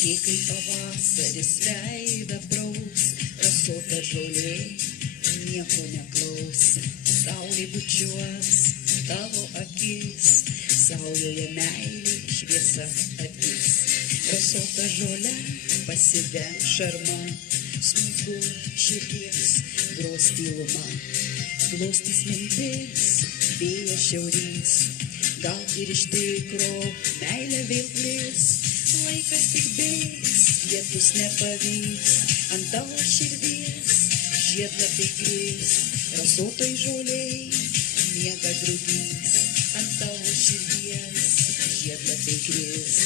Kai pavasaris veidą praus, rasota žolė nieko neklaus. Saulė bučiuos tavo akis, saulėje meilė šviesa atgis. Rasota žolė pasidenk šarma, smulku širdies gros tyluma. Glostys mintis, vėjas šiaurys, gal ir iš tikro meilė vėl plis. Laikas tik bėgs, lietus nepavyks, ant tavo širdies žiedlapiai kris. Rasotoj žolėj miega drugys, ant tavo širdies žiedlapiai kris.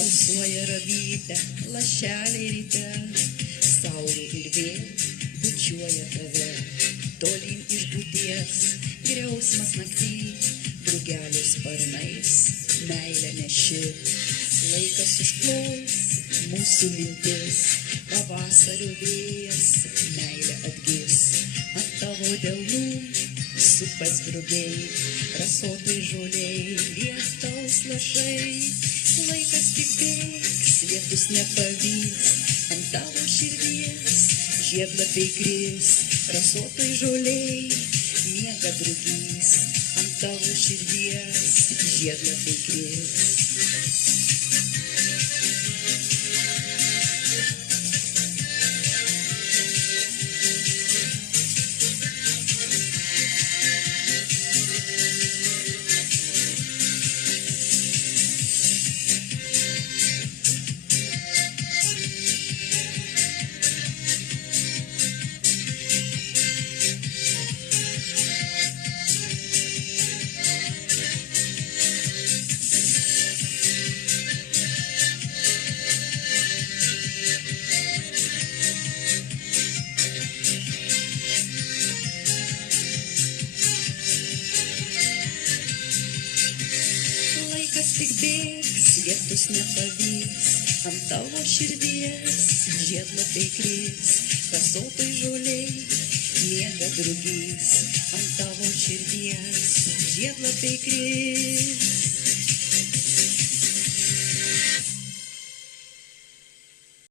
Alsuoja ramybė, lašeliai ryte, saulė ir vėl bučiuoja tave. Tolyn iš būties, griausmas naktį, drugelio sparnais, meilę neši. Laikas užklos mūsų mintis, pavasario vėjas, meilė atgis. Ant tavo delnų supas grubiai, rasotoj žolėj, lietaus lašai. Laikas tik bėgs, lietus nepavyks, ant tavo širdies žiedlapiai kris. Rasotoj žolėj miega drugys, ant tavo širdies žiedlapiai kris. Tik bėgs, lietus nepavyks, ant tavo širdies žiedlapiai kris. Rasotoj žolėj miega drugys, ant tavo širdies žiedlapiai kris.